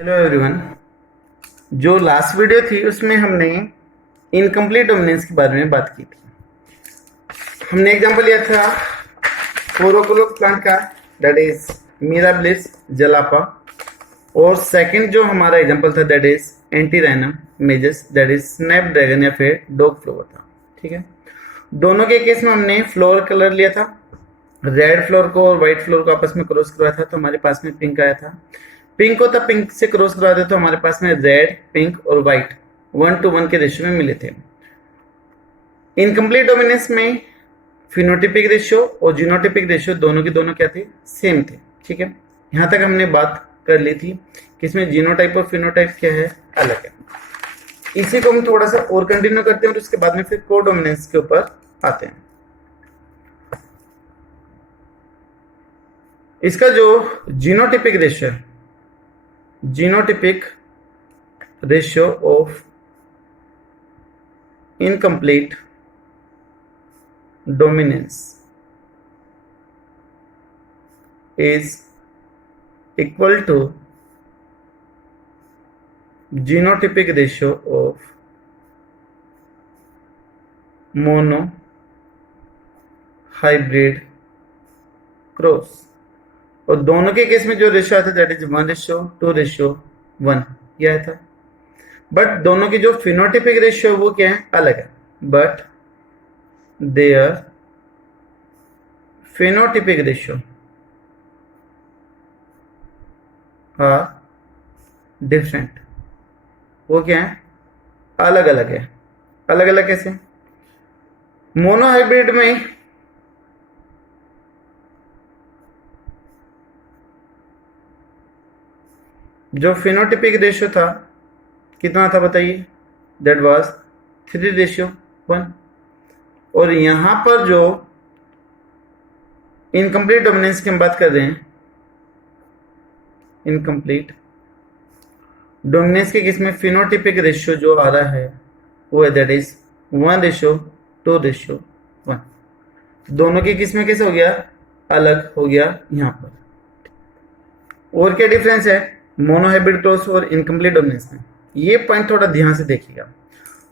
Hello everyone. जो last video थी उसमें हमने इनकम्प्लीट डोमिनेंस के बारे में बात की थी। हमने एग्जांपल लिया था फोरोकोलोक प्लांट का, दैट इज मिराबिलिस जलापा। और सेकंड जो हमारा एग्जांपल था that is antirrhinum मेजस, that is Snapdragon या फिर डॉग फ्लावर था। ठीक है, दोनों के केस में हमने फ्लोर कलर लिया था, रेड फ्लोर को और व्हाइट फ्लोर को आपस में क्रॉस करवाया था तो हमारे पास में पिंक आया था। पिंक को तब पिंक से क्रॉस करवाते तो हमारे पास में रेड, पिंक और व्हाइट 1:1 के रेशियो में मिले थे। इनकम्प्लीट डोमिनेंस में फिनोटिपिक रेशियो और जीनोटिपिक रेशियो दोनों के दोनों क्या थे, सेम थे। ठीक है, यहां तक हमने बात कर ली थी कि इसमें जीनोटाइप और फिनोटाइप क्या है, अलग है। इसी को हम थोड़ा सा और कंटिन्यू करते हैं और उसके बाद में फिर कोडोमिनेंस के ऊपर आते हैं। इसका जो जीनोटिपिक रेशियो है, genotypic ratio of incomplete dominance is equal to genotypic ratio of mono hybrid cross. और दोनों के केस में जो रेशियो आता है दैट इज 1:2:1 यह आया था। बट दोनों की जो फिनोटिपिक रेशियो है वो क्या है, अलग है। But there phenotypic ratio are different. वो क्या है, अलग अलग है। अलग अलग कैसे, मोनोहाइब्रिड में जो फिनोटिपिक रेशियो था कितना था बताइए, दैट वाज 3:1। और यहां पर जो इनकम्प्लीट डोमिनेंस की हम बात कर रहे हैं, इनकम्प्लीट डोमिनेंस के केस में फिनोटिपिक रेशियो जो आ रहा है वो है दैट इज 1:2:1। दोनों के केस में कैसे हो गया, अलग हो गया यहां पर। और क्या डिफरेंस है मोनोहाइब्रिड क्रॉस और इनकम्प्लीट डोमिनेंस में, ये पॉइंट थोड़ा ध्यान से देखिएगा।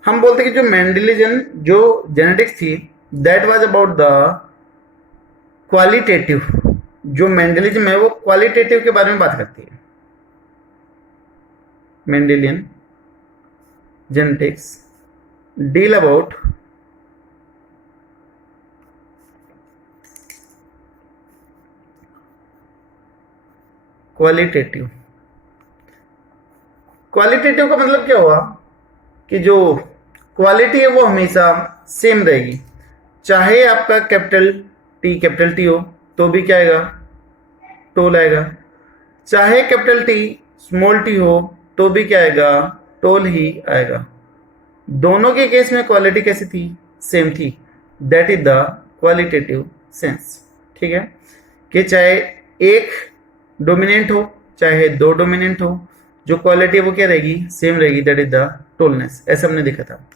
हम बोलते हैं कि जो मेंडेलियन जो जेनेटिक्स थी that was about the qualitative. जो मेंडेलिज्म है वो क्वालिटेटिव के बारे में बात करती है। Mendelian genetics deal about qualitative. Qualitative का मतलब क्या हुआ कि जो क्वालिटी है वो हमेशा सेम रहेगी, चाहे आपका कैपिटल टी हो तो भी क्या आएगा, टोल आएगा। चाहे कैपिटल टी स्मॉल टी हो तो भी क्या आएगा, टोल ही आएगा। दोनों के केस में क्वालिटी कैसी थी, सेम थी। That is the qualitative sense. ठीक है, कि चाहे एक डोमिनेंट हो चाहे दो डोमिनेंट हो, जो क्वालिटी है वो क्या रहेगी, सेम रहेगी। दैट इज द टोलनेस, ऐसा हमने देखा था।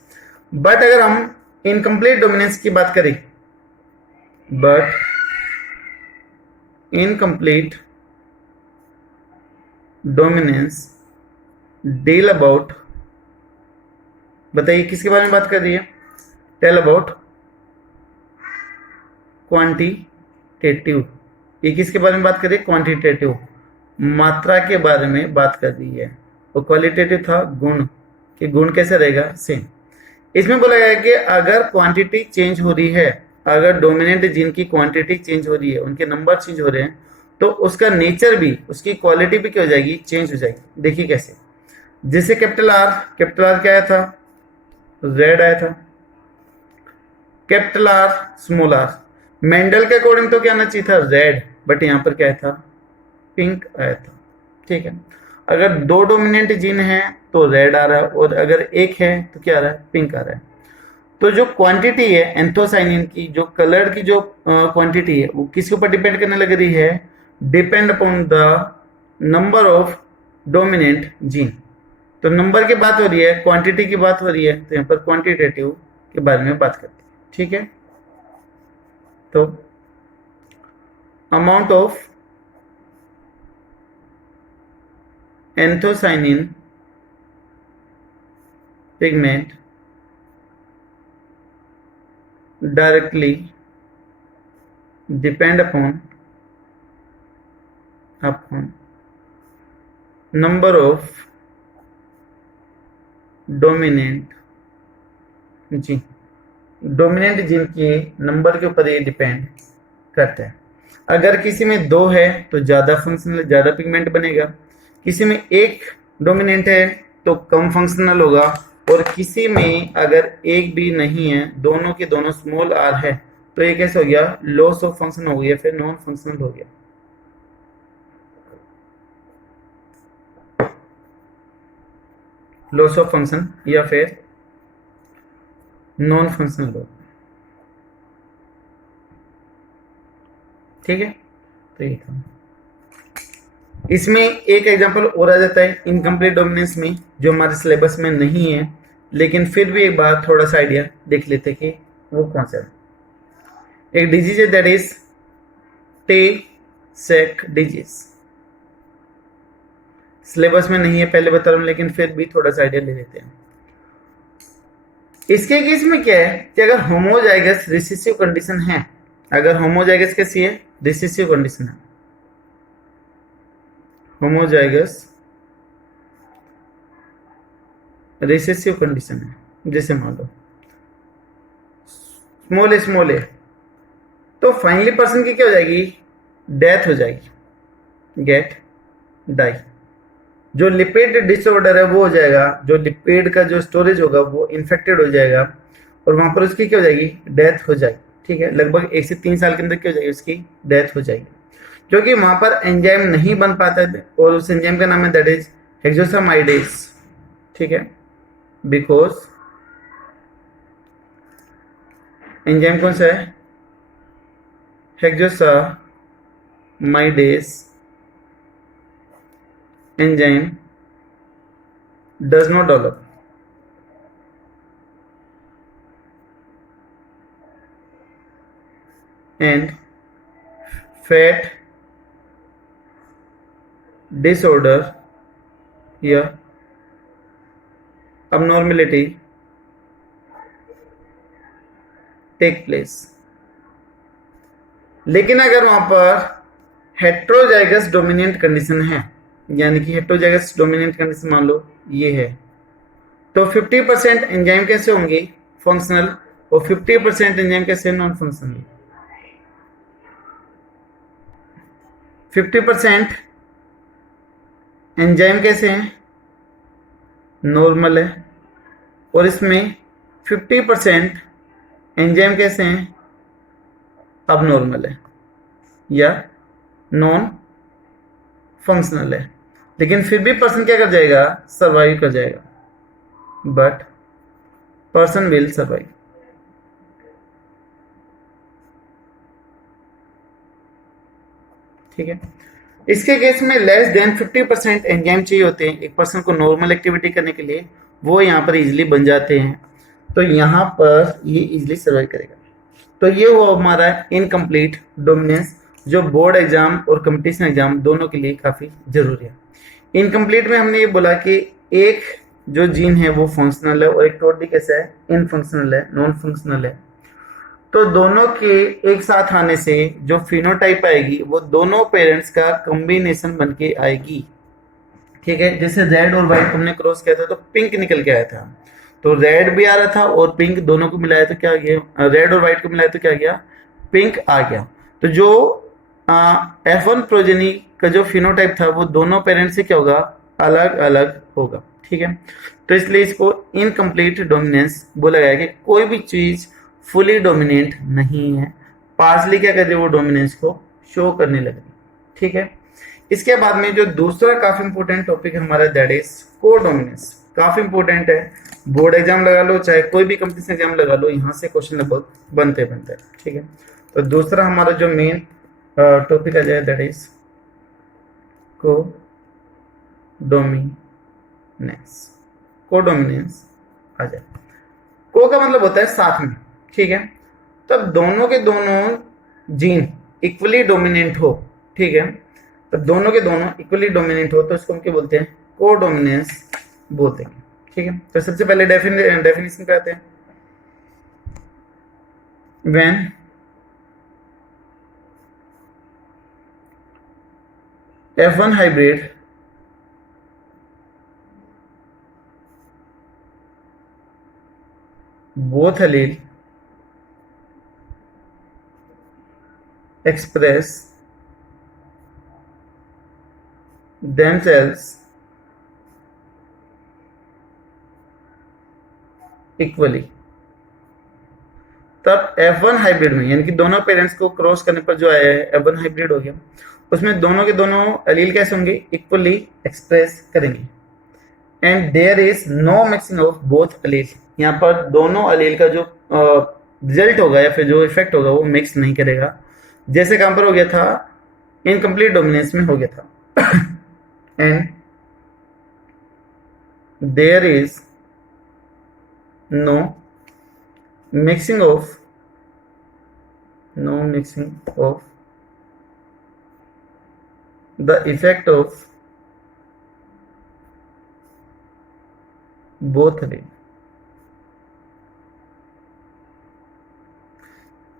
बट अगर हम इनकम्प्लीट डोमिनेंस की बात करें, but incomplete dominance deal about, बताइए किसके बारे में बात कर रही है, टेल अबाउट क्वांटिटेटिव। ये किसके बारे में बात कर रही है, क्वांटिटेटिव, मात्रा के बारे में बात कर रही है। और क्वालिटेटिव था गुण, कि गुण कैसे रहेगा, सेम। इसमें बोला गया कि अगर क्वांटिटी चेंज हो रही है, अगर डोमिनेंट जीन की क्वांटिटी चेंज हो रही है, उनके नंबर चेंज हो रहे हैं, तो उसका नेचर भी, उसकी क्वालिटी भी क्या हो जाएगी, चेंज हो जाएगी। देखिए कैसे, जैसे कैपिटल आर क्या आया था, रेड आया था। Capital R small R, Mendel के अकॉर्डिंग तो क्या आना चाहिए था, रेड, बट यहां पर क्या आया था, पिंक आया था। ठीक है, अगर दो डोमिनेंट जीन है तो रेड आ रहा है, और अगर एक है तो क्या आ रहा है, पिंक आ रहा है। तो जो क्वांटिटी है एंथोसाइनिन की, जो कलर की जो क्वांटिटी है वो किसके ऊपर डिपेंड करने लग रही है, depend upon the number of dominant gene. तो नंबर की बात हो रही है, क्वांटिटी की बात हो रही है, तो यहाँ पर क्वांटिटेटिव के बारे में बात करते हैं। ठीक है, तो amount of anthocyanin pigment directly depend upon number of dominant gene, dominant gene के नंबर के ऊपर ये डिपेंड करता है। अगर किसी में 2 है तो ज्यादा फंक्शनल, ज्यादा पिगमेंट बनेगा, किसी में 1 डोमिनेंट है तो कम फंक्शनल होगा, और किसी में अगर 1 भी नहीं है, दोनों के दोनों स्मॉल आर है, तो ये कैसे हो गया, लॉस ऑफ फंक्शन हो गया, फिर नॉन फंक्शनल हो गया। लॉस ऑफ फंक्शन या फिर नॉन फंक्शनल हो, ठीक है। तो ये था। इसमें एक एग्जांपल और आ जाता है इनकम्प्लीट डोमिनेंस में, जो हमारे सिलेबस में नहीं है, लेकिन फिर भी एक बार थोड़ा सा आइडिया देख लेते कि वो कौन सा है। एक डिजीज है दैट इज टे सेक डिजीज, सिलेबस में नहीं है पहले बता रहा हूं, लेकिन फिर भी थोड़ा सा आइडिया ले लेते हैं। इसके केस में क्या है कि अगर होमोजाइगस रिसेसिव कंडीशन है, अगर होमोजाइगस कैसी है, रिसेसिव कंडीशन है, होमोजाइगस रिसेसिव कंडीशन है, जैसे मान लो स्मॉल ए, तो फाइनली पर्सन की क्या हो जाएगी, डेथ हो जाएगी, गेट डाई। जो लिपिड डिसऑर्डर है वो हो जाएगा, जो लिपिड का जो स्टोरेज होगा वो इन्फेक्टेड हो जाएगा, और वहां पर उसकी क्या हो जाएगी, डेथ हो जाएगी, ठीक है। लगभग 1 से 3 साल के अंदर क्या हो जाएगी, उसकी डेथ हो जाएगी, क्योंकि वहां पर एंजाइम नहीं बन पाता है, और उस एंजाइम का नाम है दैट इज हेक्सोसामाइडेज, ठीक है। बिकॉज एंजाइम कौन सा है, हेक्सोसामाइडेज enzyme does not develop and fat disorder या abnormality take place। लेकिन अगर वहां पर हेट्रोजाइगस डोमिनेंट कंडीशन है, यानी कि हेट्रोजाइगस डोमिनेंट कंडीशन मान लो ये है, तो 50% एंजाइम कैसे होंगे, फंक्शनल, और 50% एंजाइम कैसे, नॉन फंक्शनल। 50% एंजाइम कैसे हैं, नॉर्मल है, और इसमें 50% एंजाइम कैसे हैं, अब नॉर्मल है या नॉन फंक्शनल है, लेकिन फिर भी पर्सन क्या कर जाएगा, सर्वाइव कर जाएगा, बट पर्सन विल सर्वाइव। ठीक है। इसके केस में लेस देन 50% एंजाइम चाहिए होते हैं एक पर्सन को नॉर्मल एक्टिविटी करने के लिए, वो यहाँ पर इजिली बन जाते हैं, तो यहाँ पर ये इजिली सर्वाइव करेगा। तो ये हुआ हमारा इनकम्प्लीट डोमिनेंस, जो बोर्ड एग्जाम और कंपटीशन एग्जाम दोनों के लिए काफी जरूरी है। इनकम्प्लीट में हमने ये बोला कि एक जो जीन है वो फंक्शनल है और एक टोटली कैसा है, इनफंक्शनल है, नॉन फंक्शनल है। तो दोनों के एक साथ आने से जो फिनोटाइप आएगी वो दोनों पेरेंट्स का कॉम्बिनेशन बन के आएगी। ठीक है, जैसे रेड और व्हाइट हमने क्रॉस किया था तो पिंक निकल के आया था, तो रेड भी आ रहा था और पिंक दोनों को मिलाया तो क्या आ गया, रेड और व्हाइट को मिलाया तो क्या आ गया, पिंक आ गया। तो जो F1 प्रोजेनी का जो फिनोटाइप था वो दोनों पेरेंट्स से क्या होगा, अलग अलग होगा। ठीक है, तो इसलिए इसको इनकम्प्लीट डोमिनेंस बोला गया कि कोई भी चीज फुली डोमिनेंट नहीं है, पार्सली क्या कर रही है, वो डोमिनेंस को शो करने लग रही। ठीक है, इसके बाद में जो दूसरा काफी इंपॉर्टेंट टॉपिक हमारा दैट इज को डोमिनेंस। काफी इंपॉर्टेंट है, बोर्ड एग्जाम लगा लो चाहे कोई भी कंपटीशन एग्जाम लगा लो, यहाँ से क्वेश्चन लगभग बनते हैं। ठीक है, तो दूसरा हमारा जो मेन टॉपिक आ जाए दैट इज को डोमिनेंस। को डोमिनेंस आ जाए, को का मतलब होता है साथ में। ठीक है, तब दोनों के दोनों जीन इक्वली डोमिनेंट हो। ठीक है, तो दोनों के दोनों इक्वली डोमिनेंट हो तो इसको हम क्या बोलते हैं, कोडोमिनेंस बोलते हैं। ठीक है, तो सबसे पहले डेफिनेशन पे आते हैं। When F1 hybrid both allele express themselves equally, तब F1 हाइब्रिड में यानी कि दोनों पेरेंट्स को क्रॉस करने पर जो आया है F1 हाइब्रिड हो गया, उसमें दोनों के दोनों एलील कैसे होंगे, इक्वली एक्सप्रेस करेंगे। And there is no mixing of both allele, यहाँ पर दोनों एलील का जो रिजल्ट होगा या फिर जो इफेक्ट होगा वो मिक्स नहीं करेगा, जैसे कहां पर हो गया था, इनकम्प्लीट डोमिनेंस में हो गया था। And there is no mixing of the effect of both allele,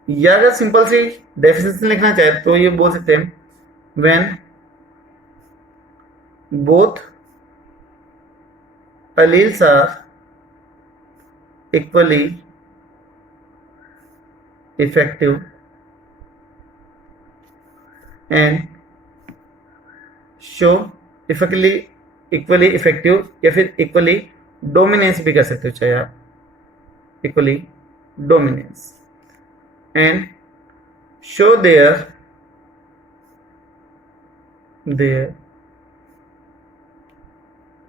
या अगर सिंपल सी डेफिनेशन लिखना चाहे तो ये बोल सकते हैं when both alleles are equally effective and show equally effective या फिर equally dominance भी कर सकते हो चाहे आप, equally dominance and show their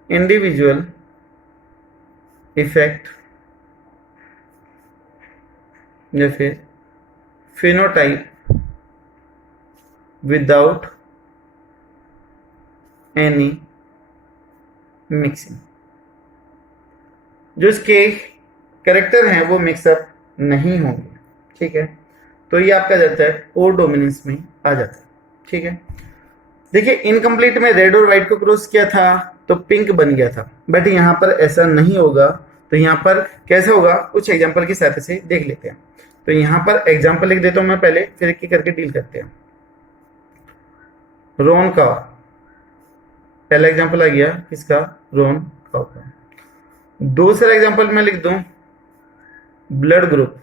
individual effect या फिर फिनोटाइप विदाउट एनी मिक्सिंग, जो इसके कैरेक्टर हैं वो मिक्सअप नहीं होंगे। ठीक है, तो ये आपका जाता है कोडोमिनेंस में आ जाता है। ठीक है, देखिए इनकम्प्लीट में रेड और व्हाइट को क्रॉस किया था तो पिंक बन गया था, बट यहाँ पर ऐसा नहीं होगा। तो यहाँ पर कैसे होगा, कुछ एग्जाम्पल की सहायता से देख लेते हैं। तो यहाँ पर एग्जाम्पल लिख देता हूं मैं पहले, फिर एक करके डील करते हैं। रोन का पहला एग्जाम्पल आ गया, किसका, रोन का। दूसरा एग्जाम्पल मैं लिख दूं ब्लड ग्रुप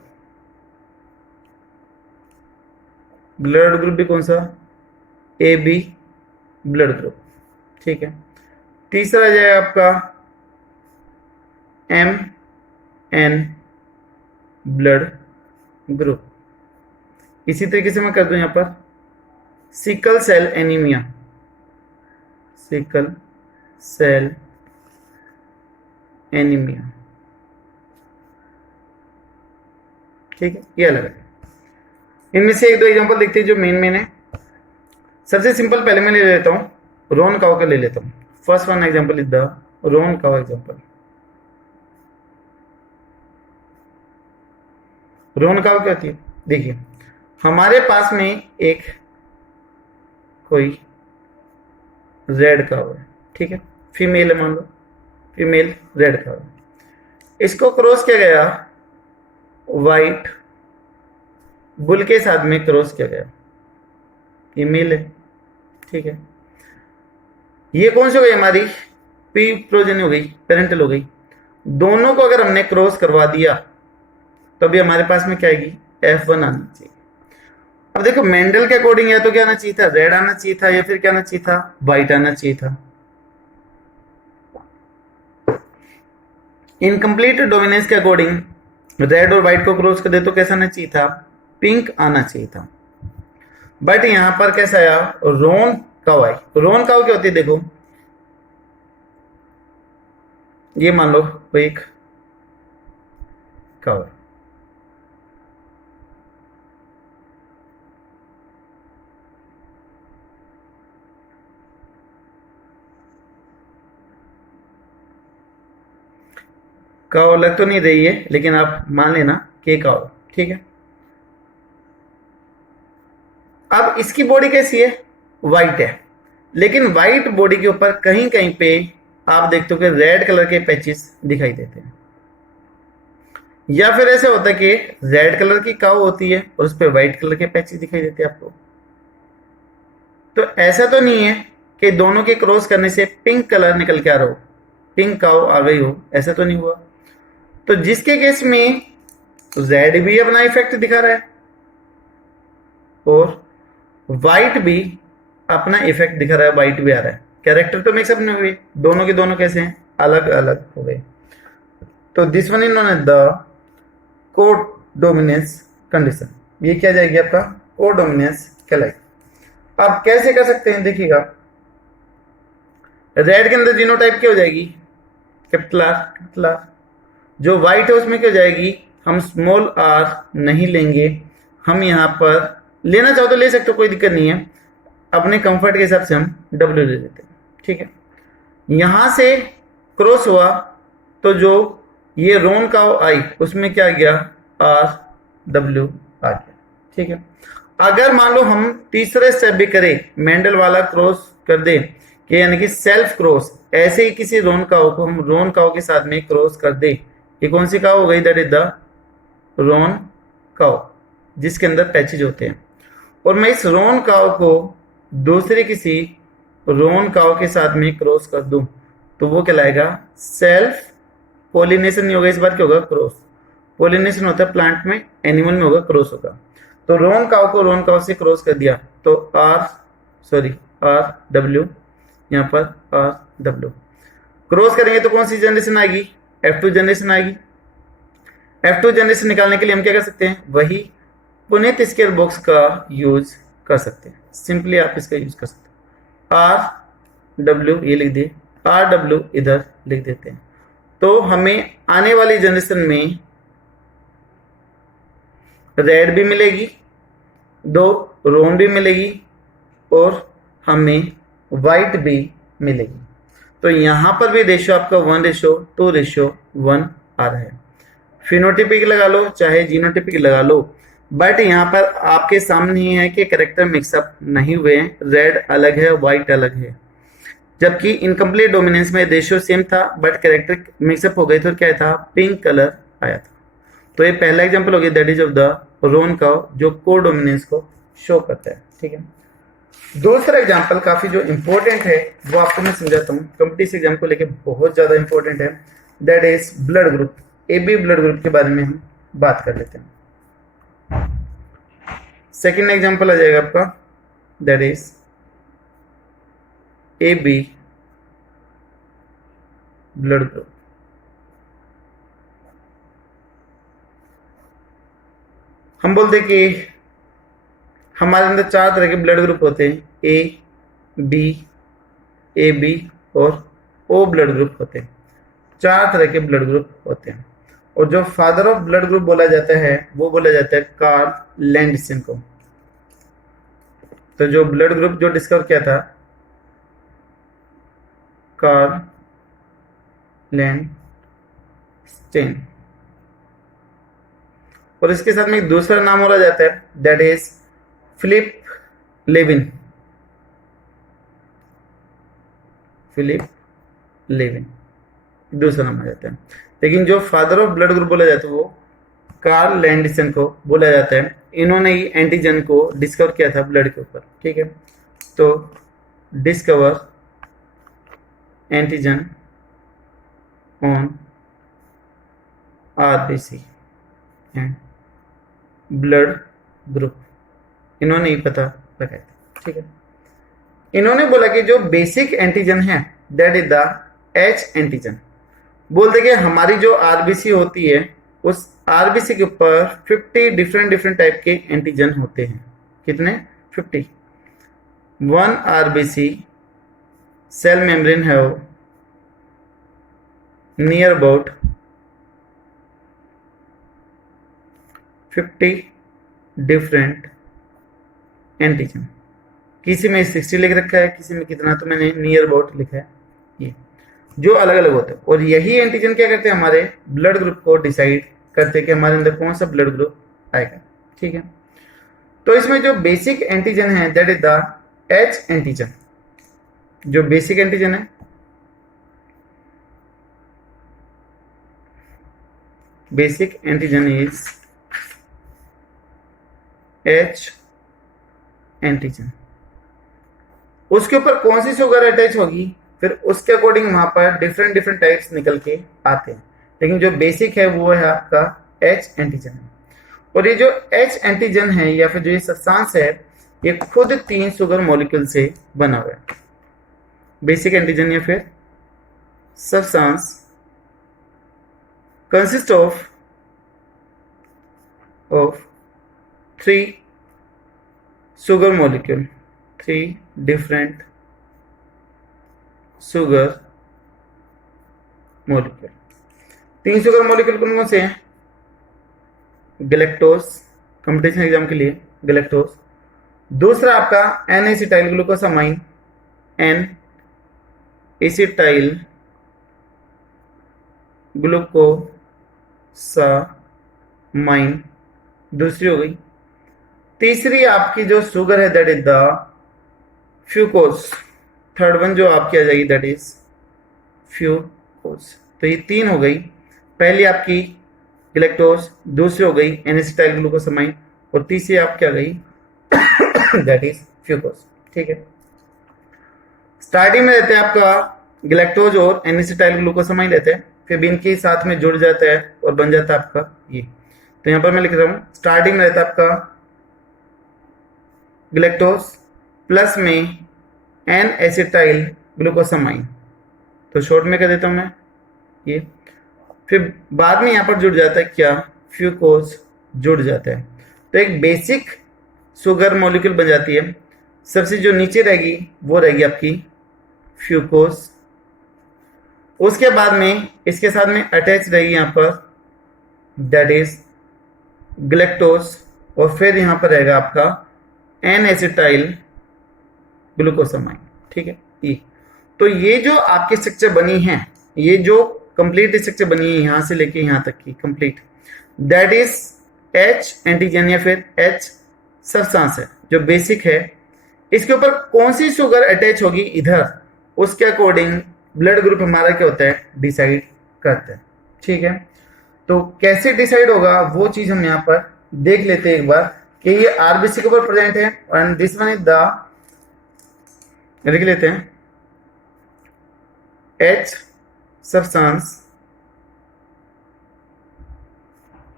भी कौन सा, ए बी ब्लड ग्रुप। ठीक है, तीसरा आ जाएगा आपका एम एन ब्लड ग्रुप। इसी तरीके से मैं कर दूं यहां पर सिकल सेल एनीमिया, ठीक है, ये अलग है। इनमें से एक दो एग्जांपल देखते हैं जो मेन है। सबसे सिंपल पहले मैं ले लेता हूं रोन काउ का ले लेता हूं। First one example is the roan cow example. Roan cow क्या होती है, देखिए हमारे पास में एक कोई रेड काउ है, ठीक है, फीमेल है, मान लो फीमेल रेड काउ है। इसको क्रॉस किया गया वाइट बुल के साथ में क्रॉस किया गया, ये मेल है, ठीक है। ये कौन सी हो गई हमारी पी प्रोजेनी हो गई, पेरेंटल हो गई। दोनों को अगर हमने क्रॉस करवा दिया तो अभी हमारे पास में क्या आएगी, F1 आना चाहिए। अब देखो मेंडल के अकॉर्डिंग या तो क्या आना चाहिए था, रेड आना चाहिए था, या फिर क्या आना चाहिए था, व्हाइट आना चाहिए था। इनकम्प्लीट डोमिनेंस के अकॉर्डिंग रेड और व्हाइट को क्रॉस कर दे तो कैसा आना चाहिए था, पिंक आना चाहिए था। बट यहां पर कैसा आया, रोन काउ आई। रोन काउ क्या होती है, देखो ये मान लो वो एक काउ है, काउ अलग तो नहीं रही है, लेकिन आप मान लेना के काउ, ठीक है। अब इसकी बॉडी कैसी है, वाइट है, लेकिन वाइट बॉडी के ऊपर कहीं कहीं पे आप देखते हो कि रेड कलर के पैचेस दिखाई देते हैं, या फिर ऐसा होता है कि रेड कलर की काऊ होती है और उस पर व्हाइट कलर के पैचेस दिखाई देते हैं आपको। तो ऐसा तो नहीं है कि दोनों के क्रॉस करने से पिंक कलर निकल के आ रहा हो, पिंक काऊ आ गई हो, ऐसा तो नहीं हुआ। तो जिसके केस में रेड भी अपना इफेक्ट दिखा रहा है और व्हाइट भी अपना इफेक्ट दिखा रहा है, व्हाइट भी आ रहा है, कैरेक्टर तो मिक्सअप नहीं हुए, दोनों के दोनों कैसे हैं, अलग अलग हो गए। तो दिस वन इन्होंने द कोडोमिनेंस कंडीशन, ये क्या जाएगी आपका कोडोमिनेंस कहलाएगी। आप कैसे कर सकते हैं देखिएगा, रेड के अंदर जीनोटाइप क्या हो जाएगी, कैपिटल आर कैपिटल आर। जो व्हाइट है उसमें क्या हो जाएगी, हम स्मॉल आर नहीं लेंगे, हम यहाँ पर लेना चाहो तो ले सकते हो, कोई दिक्कत नहीं है, अपने कंफर्ट के हिसाब से हम डब्ल्यू ले लेते हैं, ठीक है। यहां से क्रॉस हुआ तो जो ये रोन का आई उसमें क्या आ गया, आर डब्ल्यू आ गया, ठीक है। अगर मान लो हम तीसरे स्टेप भी करें, मेंडल वाला क्रॉस कर दे कि यानी कि सेल्फ क्रॉस, ऐसे ही किसी रोन काउ को हम रोन काउ के साथ में क्रॉस कर दे, ये कौन सी काउ हो गई, that is the roan cow जिसके अंदर पैचेज होते हैं। और मैं इस रोन काउ को दूसरे किसी रोन काउ के साथ में क्रॉस कर दूं तो वो कहलाएगा सेल्फ पोलिनेशन, नहीं होगा इस बार, क्या होगा, क्रॉस। पोलिनेशन होता है प्लांट में, एनिमल में होगा क्रॉस होगा। तो रोन काउ को रोन काउ से क्रॉस कर दिया तो आर डब्ल्यू, यहाँ पर आर डब्ल्यू क्रॉस करेंगे तो कौन सी जनरेशन आएगी, F2 जनरेशन आएगी। F2 जनरेशन निकालने के लिए हम क्या कर सकते हैं, वही पुनीत स्केल बॉक्स का यूज कर सकते हैं, सिंपली आप इसका यूज कर सकते हैं। आर डब्ल्यू ये लिख दिए, आर डब्ल्यू इधर लिख देते हैं, तो हमें आने वाली जनरेशन में रेड भी मिलेगी, दो रोन भी मिलेगी और हमें वाइट भी मिलेगी। तो यहां पर भी रेशियो आपका 1:2:1 आ रहा है। फिनोटिपिक लगा लो चाहे जीनोटिपिक लगा लो, बट यहाँ पर आपके सामने ही है कि कैरेक्टर मिक्सअप नहीं हुए हैं, रेड अलग है व्हाइट अलग है। जबकि इनकम्प्लीट डोमिनेंस में रेशियो सेम था बट कैरेक्टर मिक्सअप हो गए तो क्या था, पिंक कलर आया था। तो ये पहला एग्जांपल हो गया, that is of the roan cow जो को डोमिनेंस को शो करता है, ठीक है। दूसरा एग्जांपल काफी जो इंपॉर्टेंट है वो आपको मैं समझाता हूँ, कॉम्पिटिटिव एग्जाम को लेके बहुत ज्यादा इंपॉर्टेंट है, that is blood group, AB blood group के बारे में हम बात कर लेते हैं। सेकेंड एग्जांपल आ जाएगा आपका, that is AB blood group. हम बोलते कि हमारे अंदर 4 तरह के ब्लड ग्रुप होते हैं, A, B, AB और O ब्लड ग्रुप होते हैं। 4 तरह के ब्लड ग्रुप होते हैं और जो फादर ऑफ ब्लड ग्रुप बोला जाता है वो बोला जाता है कार्ल लैंडस्टेन को। तो जो ब्लड ग्रुप जो डिस्कवर किया था कार्ल लैंडस्टेन, और इसके साथ में एक दूसरा नाम बोला जाता है, that is Philip Levine. Philip Levine दूसरा नाम आ जाता है, लेकिन जो फादर ऑफ ब्लड ग्रुप बोला जाता है वो कार्ल लैंडस्टेन को बोला जाता है। इन्होंने ही एंटीजन को डिस्कवर किया था ब्लड के ऊपर, ठीक है। तो discover antigen on RBC and blood group, इन्होंने ही पता लगाया था, ठीक है। इन्होंने बोला कि जो बेसिक एंटीजन है that is the H antigen. बोलते कि हमारी जो RBC होती है उस RBC के ऊपर 50 डिफरेंट टाइप के एंटीजन होते हैं। कितने, 50। 1 RBC cell membrane have near about 50 different antigen. किसी में 60 लिख रखा है, किसी में कितना, तो मैंने नियर अबाउट लिखा है, ये जो अलग अलग होते हैं। और यही एंटीजन क्या करते हैं, हमारे ब्लड ग्रुप को डिसाइड करते हैं कि हमारे अंदर कौन सा ब्लड ग्रुप आएगा, ठीक है। तो इसमें जो बेसिक एंटीजन है that is the H antigen. जो बेसिक एंटीजन है basic antigen is H antigen. उसके ऊपर कौन सी शुगर अटैच होगी, फिर उसके अकॉर्डिंग वहां पर डिफरेंट डिफरेंट टाइप्स निकल के आते हैं, लेकिन जो बेसिक है वो है आपका H एंटीजन है। और ये जो H एंटीजन है या फिर जो ये सब्सटेंस है, ये खुद 3 शुगर मॉलिक्यूल से बना हुआ है। बेसिक एंटीजन या फिर substance consist of 3 sugar molecule, 3 different sugar molecule। 3 sugar molecule कौन कौन से हैं? गैलेक्टोज, कंपटीशन एग्जाम के लिए गैलेक्टोज। दूसरा आपका N acetyl glucosamine, N acetyl glucosamine दूसरी हो गई। तीसरी आपकी जो शुगर है that is the fucose. Third one जो आपकी आ जाएगी दैट इज फ्यूकोज। तो ये 3 हो गई, पहली आपकी गैलेक्टोज, दूसरी हो गई एन एसिटाइल ग्लूकोसामाइन, और तीसरी आपकी आ गई दैट इज फ्यूकोज। ठीक है, स्टार्टिंग में रहते हैं आपका गैलेक्टोज और एन एसिटाइल ग्लूकोसामाइन रहते हैं, फिर इनके साथ में जुड़ जाता है और बन जाता है आपका ये। तो यहां पर मैं लिख रहा हूं स्टार्टिंग में रहता है आपका गैलेक्टोज प्लस में एन एसिटाइल ग्लूकोसामाइन, तो शॉर्ट में कर देता हूं मैं ये। फिर बाद में यहां पर जुड़ जाता है क्या, फ्यूकोज जुड़ जाता है, तो एक बेसिक शुगर मॉलिक्यूल बन जाती है। सबसे जो नीचे रहेगी वो रहेगी आपकी फ्यूकोज। उसके बाद में इसके साथ में अटैच रहेगी यहां पर दैट इज गैलेक्टोज, और फिर यहां पर रहेगा आपका एन एसिटाइल ग्लूकोसामाइन। ठीक है, ये तो ये जो आपकी स्ट्रक्चर बनी है, ये जो कंप्लीट स्ट्रक्चर बनी है यहां से लेके यहां तक की complete, that is H antigen या फिर H सब्सटेंस है जो बेसिक है। इसके ऊपर कौन सी शुगर अटैच होगी इधर, उसके अकॉर्डिंग ब्लड ग्रुप हमारा क्या होता है, डिसाइड करता है। ठीक है, तो कैसे डिसाइड होगा वो चीज हम यहाँ पर देख लेते हैं एक बार, कि ये आरबीसी के ऊपर प्रेजेंट है and this one is the, लिख लेते हैं H substance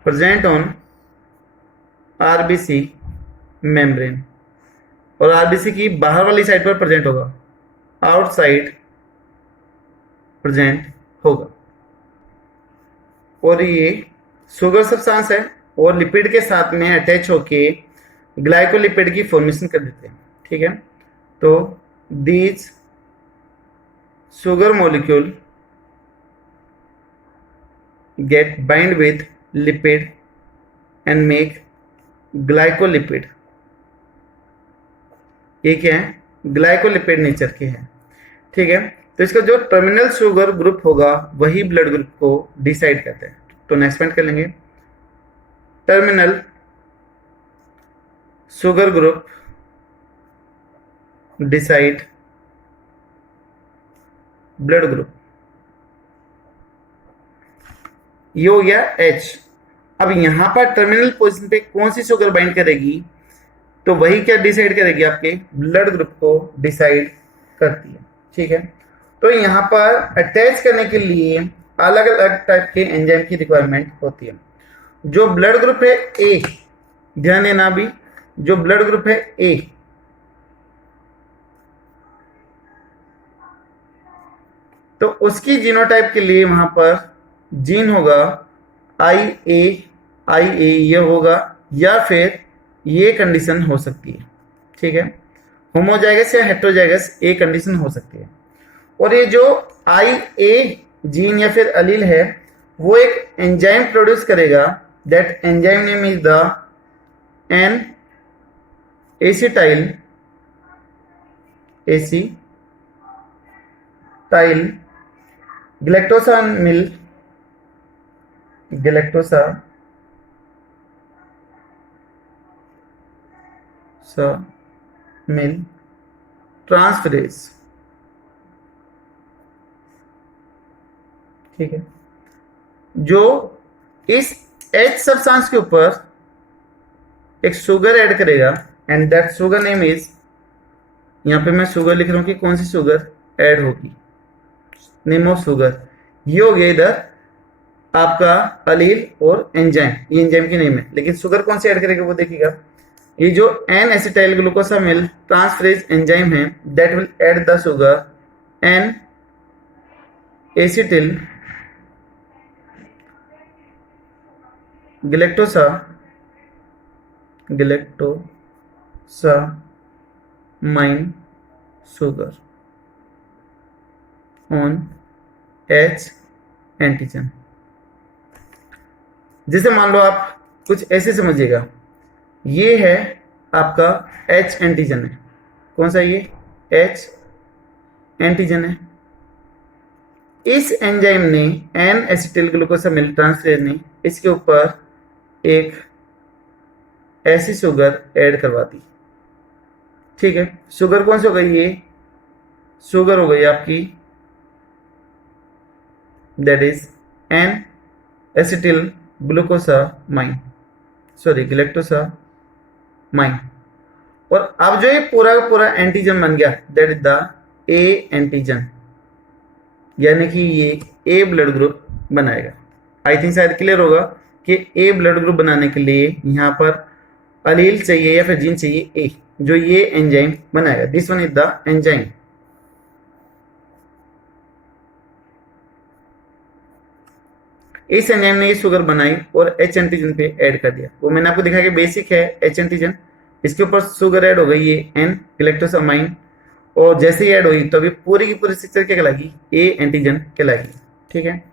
present on RBC membrane, और आरबीसी की बाहर वाली साइड पर प्रेजेंट होगा, आउटसाइड प्रेजेंट होगा। और ये शुगर सब्सटेंस है और लिपिड के साथ में अटैच होके ग्लाइकोलिपिड की फॉर्मेशन कर देते हैं। ठीक है, तो these sugar molecule get bind with lipid and make glycolipid. ये क्या है, ग्लाइकोलिपिड नेचर के हैं। ठीक है, तो इसका जो टर्मिनल शुगर ग्रुप होगा वही ब्लड ग्रुप को डिसाइड करते हैं। तो नेक्स्ट पॉइंट कर लेंगे, terminal sugar group decide blood group. ये हो गया H। अब यहां पर टर्मिनल पोजीशन पे कौन सी शुगर बाइंड करेगी, तो वही क्या डिसाइड करेगी, आपके ब्लड ग्रुप को डिसाइड करती है। ठीक है, तो यहां पर अटैच करने के लिए अलग अलग टाइप के एंजाइम की रिक्वायरमेंट होती है। जो ब्लड ग्रुप है ए, ध्यान देना भी, जो ब्लड ग्रुप है ए, तो उसकी जीनोटाइप के लिए वहां पर जीन होगा IA ये होगा, या फिर ये कंडीशन हो सकती है। ठीक है, होमोजाइगस या हेटेरोजाइगस ये कंडीशन हो सकती है। और ये जो IA जीन या फिर अलील है वो एक एंजाइम प्रोड्यूस करेगा, that enzyme name is the N acetyl galactosaminyl transferase. ठीक है, जो इस H सब्सटेंस के ऊपर एक शुगर ऐड करेगा and that sugar name is, यहां पे मैं शुगर लिख रहा हूं कि कौन सी शुगर ऐड होगी, नेम ऑफ शुगर। ये हो गया इधर आपका अलील और एंजाइम, ये एंजाइम की नेम है, लेकिन शुगर कौन सी ऐड करेगा वो देखिएगा। ये जो N acetyl glucosaminyl transferase enzyme है that will add the sugar N acetyl galactosamine sugar on H antigen. जैसे मान लो आप कुछ ऐसे समझिएगा, ये है आपका H एंटीजन है, कौन सा ये H एंटीजन है। इस एंजाइम ने एन एसिटिल ग्लूकोसामिल ट्रांसफरेज ने इसके ऊपर एक ऐसी शुगर ऐड करवा दी, ठीक है। शुगर कौन सी हो गई, ये शुगर हो गई आपकी that is N acetyl glucosamine, sorry galactosamine. और अब जो ये पूरा का पूरा एंटीजन बन गया that is the A antigen, यानी कि ये ए ब्लड ग्रुप बनाएगा। आई थिंक शायद क्लियर होगा कि ए ब्लड ग्रुप बनाने के लिए यहाँ पर अलील चाहिए या फिर जीन चाहिए ए, जो ये एंजाइम बनाएगा। This one is the enzyme. इस एंजाइम ने ये शुगर बनाई और एच एंटीजन पे ऐड कर दिया। वो मैंने आपको दिखाया कि बेसिक है एच एंटीजन, इसके ऊपर शुगर ऐड हो गई ये एन ग्लैक्टोसामाइन, और जैसे ही ऐड हुई तो अभी पूरी की पूरी स्ट्रक्चर क्या कहलाएगी, ए एंटीजन कहलाएगी, ठीक है।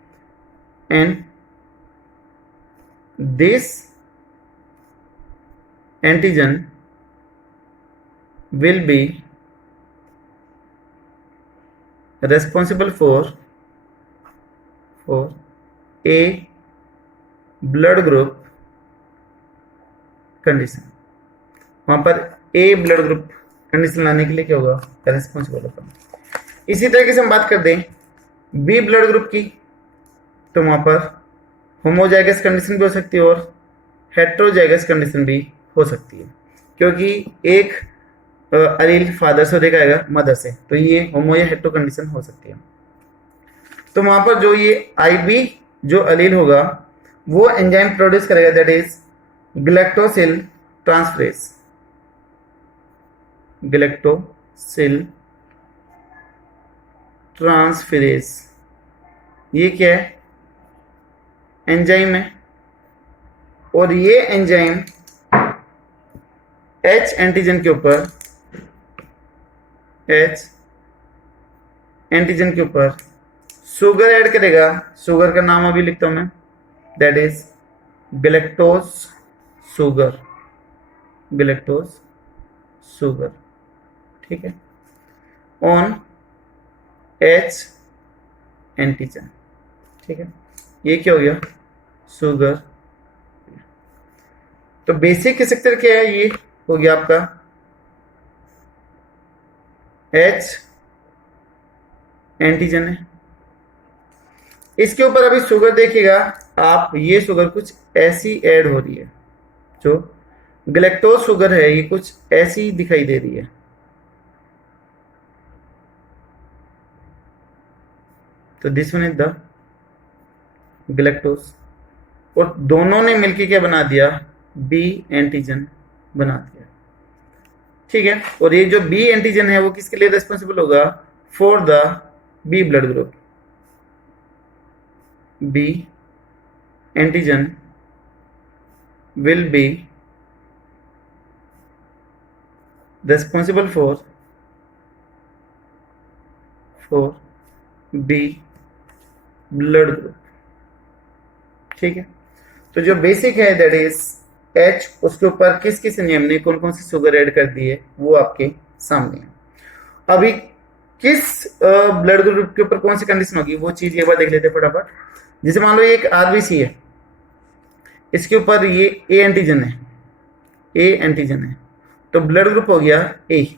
And this antigen will B responsible for a blood group condition. वहां पर ए ब्लड ग्रुप कंडीशन लाने के लिए क्या होगा, रेस्पॉन्सिबल होगा। इसी तरीके से हम बात कर दें बी ब्लड ग्रुप की, तो वहां पर होमोजाइगस कंडीशन भी हो सकती है और हेट्रोजाइगस कंडीशन भी हो सकती है, क्योंकि एक अलील फादर से आएगा मदर से, तो ये होमो या हेट्रो कंडीशन हो सकती है। तो वहां पर जो ये आईबी जो अलील होगा वो एंजाइम प्रोड्यूस करेगा दैट इज ग्लैक्टोसिल ट्रांसफरेज। ग्लैक्टोसिल ट्रांसफरेज ये क्या है, एंजाइम है, और ये एंजाइम एच एंटीजन के ऊपर शुगर ऐड करेगा। शुगर का नाम अभी लिखता हूं मैं, that is galactose sugar, galactose sugar, ठीक है, ऑन एच एंटीजन, ठीक है। ये क्या हो गया, शुगर। तो बेसिक स्ट्रक्चर क्या है, ये हो गया आपका एच एंटीजन है। इसके ऊपर अभी शुगर देखिएगा आप, ये शुगर कुछ ऐसी ऐड हो रही है, जो ग्लैक्टोज शुगर है ये कुछ ऐसी दिखाई दे रही है। तो this one is the galactose, और दोनों ने मिलकर क्या बना दिया, बी एंटीजन बना दिया, ठीक है। और ये जो बी एंटीजन है वो किसके लिए रेस्पॉन्सिबल होगा, for the B blood group. B antigen will be responsible for B blood group, ठीक है। तो जो बेसिक है दैट इज एच, उसके ऊपर किस किस नियम ने कौन कौन सी शुगर ऐड कर दी है वो आपके सामने है। अभी किस ब्लड ग्रुप के ऊपर कौन सी कंडीशन होगी वो चीज एक बार देख लेते हैं फटाफट। जैसे मान लो ये एक आरबीसी है, इसके ऊपर ये ए एंटीजन है, ए एंटीजन है, तो ब्लड ग्रुप हो गया ए,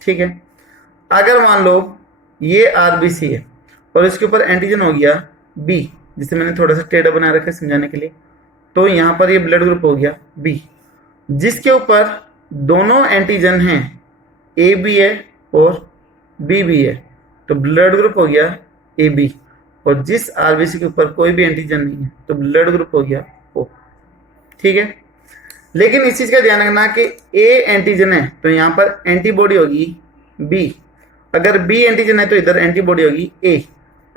ठीक है। अगर मान लो ये आरबीसी है और इसके ऊपर एंटीजन हो गया बी, जिसे मैंने थोड़ा सा टेढ़ा बना रखा है समझाने के लिए। तो यहाँ पर ये ब्लड ग्रुप हो गया बी, जिसके ऊपर दोनों एंटीजन हैं, ए भी है और बी भी है, तो ब्लड ग्रुप हो गया ए बी। और जिस आरबीसी के ऊपर कोई भी एंटीजन नहीं है तो ब्लड ग्रुप हो गया ओ। ठीक है, लेकिन इस चीज का ध्यान रखना कि ए एंटीजन है तो यहाँ पर एंटीबॉडी होगी बी, अगर बी एंटीजन है तो इधर एंटीबॉडी होगी ए,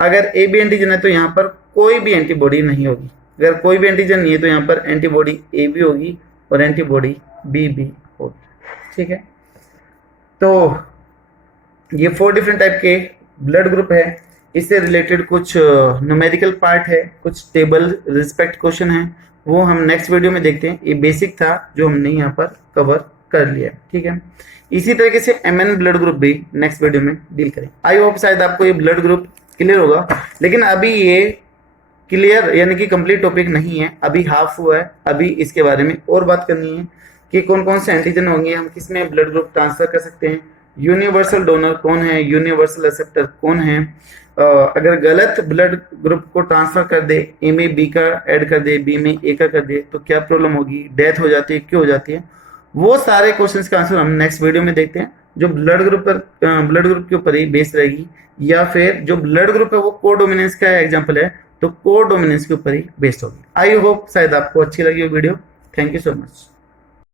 अगर ए बी एंटीजन है तो यहाँ पर कोई भी एंटीबॉडी नहीं होगी, अगर कोई भी एंटीजन नहीं है तो यहाँ पर एंटीबॉडी ए भी होगी और एंटीबॉडी बी भी होगी। ठीक है, तो ये 4 डिफरेंट टाइप के ब्लड ग्रुप है। इससे रिलेटेड कुछ न्यूमेरिकल पार्ट है, कुछ टेबल रिस्पेक्ट क्वेश्चन है, वो हम नेक्स्ट वीडियो में देखते हैं। ये बेसिक था जो हमने यहाँ पर कवर कर लिया। ठीक है, इसी तरीके से MN ब्लड ग्रुप भी नेक्स्ट वीडियो में डील करें। आई होप शायद आपको ये ब्लड ग्रुप क्लियर होगा, लेकिन अभी ये क्लियर यानी कि कंप्लीट टॉपिक नहीं है, अभी हाफ हुआ है। अभी इसके बारे में और बात करनी है कि कौन कौन से एंटीजन होंगे, हम किस में ब्लड ग्रुप ट्रांसफर कर सकते हैं, यूनिवर्सल डोनर कौन है, यूनिवर्सल एक्सेप्टर कौन है, अगर गलत ब्लड ग्रुप को ट्रांसफर कर दे, ए में बी का ऐड कर दे, बी में ए का कर दे तो क्या प्रॉब्लम होगी, डेथ हो जाती है, क्यों हो जाती है, वो सारे क्वेश्चंस का आंसर हम नेक्स्ट वीडियो में देखते हैं, जो ब्लड ग्रुप के ऊपर ही बेस्ड रहेगी, या फिर जो ब्लड ग्रुप है वो कोडोमिनेंस का एग्जांपल है तो कोडोमिनेंस के ऊपर ही बेस्ड होगी। आई होप शायद आपको अच्छी लगी वो video. Thank you so much.